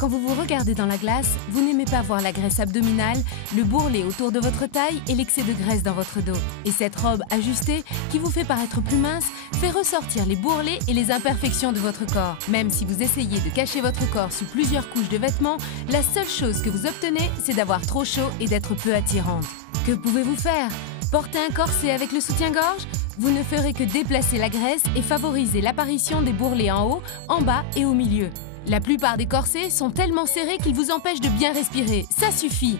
Quand vous vous regardez dans la glace, vous n'aimez pas voir la graisse abdominale, le bourrelet autour de votre taille et l'excès de graisse dans votre dos. Et cette robe ajustée, qui vous fait paraître plus mince, fait ressortir les bourrelets et les imperfections de votre corps. Même si vous essayez de cacher votre corps sous plusieurs couches de vêtements, la seule chose que vous obtenez, c'est d'avoir trop chaud et d'être peu attirante. Que pouvez-vous faire? Porter un corset avec le soutien-gorge? Vous ne ferez que déplacer la graisse et favoriser l'apparition des bourrelets en haut, en bas et au milieu. La plupart des corsets sont tellement serrés qu'ils vous empêchent de bien respirer. Ça suffit!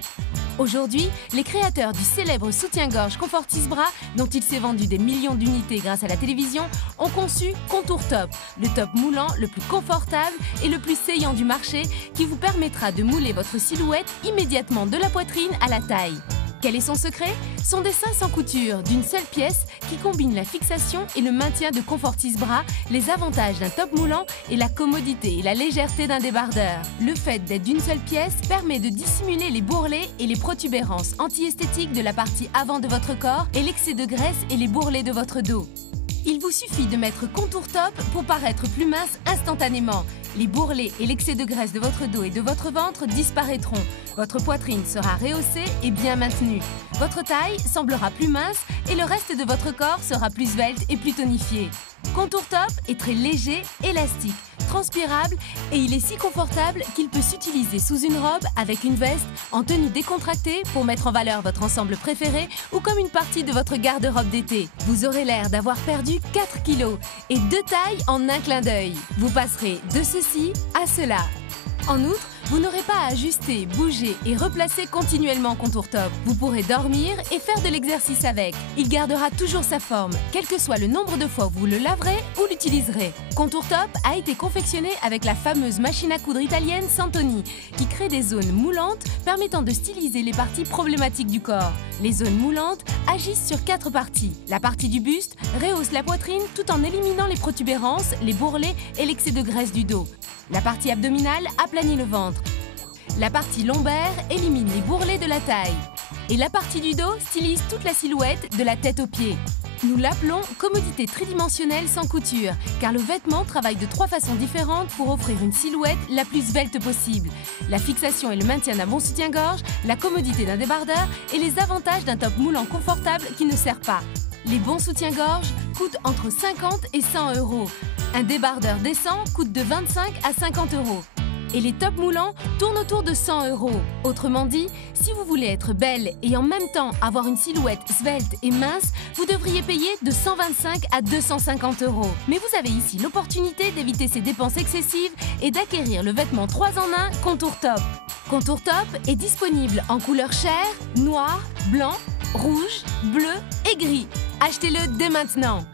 Aujourd'hui, les créateurs du célèbre soutien-gorge Comfortis Bra, dont il s'est vendu des millions d'unités grâce à la télévision, ont conçu Contour Top, le top moulant le plus confortable et le plus saillant du marché, qui vous permettra de mouler votre silhouette immédiatement de la poitrine à la taille. Quel est son secret? Son dessin sans couture, d'une seule pièce, qui combine la fixation et le maintien de Comfortis Bra, les avantages d'un top moulant et la commodité et la légèreté d'un débardeur. Le fait d'être d'une seule pièce permet de dissimuler les bourrelets et les protubérances anti-esthétiques de la partie avant de votre corps et l'excès de graisse et les bourrelets de votre dos. Il vous suffit de mettre Contour Top pour paraître plus mince instantanément. Les bourrelets et l'excès de graisse de votre dos et de votre ventre disparaîtront. Votre poitrine sera rehaussée et bien maintenue. Votre taille semblera plus mince et le reste de votre corps sera plus svelte et plus tonifié. Contour Top est très léger, élastique, transpirable et il est si confortable qu'il peut s'utiliser sous une robe, avec une veste, en tenue décontractée pour mettre en valeur votre ensemble préféré ou comme une partie de votre garde-robe d'été. Vous aurez l'air d'avoir perdu 4 kilos et 2 tailles en un clin d'œil. Vous passerez de ceci à cela. En outre, vous n'aurez pas à ajuster, bouger et replacer continuellement Contour Top. Vous pourrez dormir et faire de l'exercice avec. Il gardera toujours sa forme, quel que soit le nombre de fois où vous le laverez ou l'utiliserez. Contour Top a été confectionné avec la fameuse machine à coudre italienne Santoni, qui crée des zones moulantes permettant de styliser les parties problématiques du corps. Les zones moulantes agissent sur 4 parties. La partie du buste rehausse la poitrine tout en éliminant les protubérances, les bourrelets et l'excès de graisse du dos. La partie abdominale aplanit le ventre. La partie lombaire élimine les bourrelets de la taille. Et la partie du dos stylise toute la silhouette de la tête aux pieds. Nous l'appelons commodité tridimensionnelle sans couture, car le vêtement travaille de 3 façons différentes pour offrir une silhouette la plus svelte possible. La fixation et le maintien d'un bon soutien-gorge, la commodité d'un débardeur et les avantages d'un top moulant confortable qui ne serre pas. Les bons soutiens-gorge coûtent entre 50 et 100 €. Un débardeur décent coûte de 25 à 50 €. Et les tops moulants tournent autour de 100 €. Autrement dit, si vous voulez être belle et en même temps avoir une silhouette svelte et mince, vous devriez payer de 125 à 250 €. Mais vous avez ici l'opportunité d'éviter ces dépenses excessives et d'acquérir le vêtement 3 en 1 Contour Top. Contour Top est disponible en couleur chair, noir, blanc, rouge, bleu et gris. Achetez-le dès maintenant.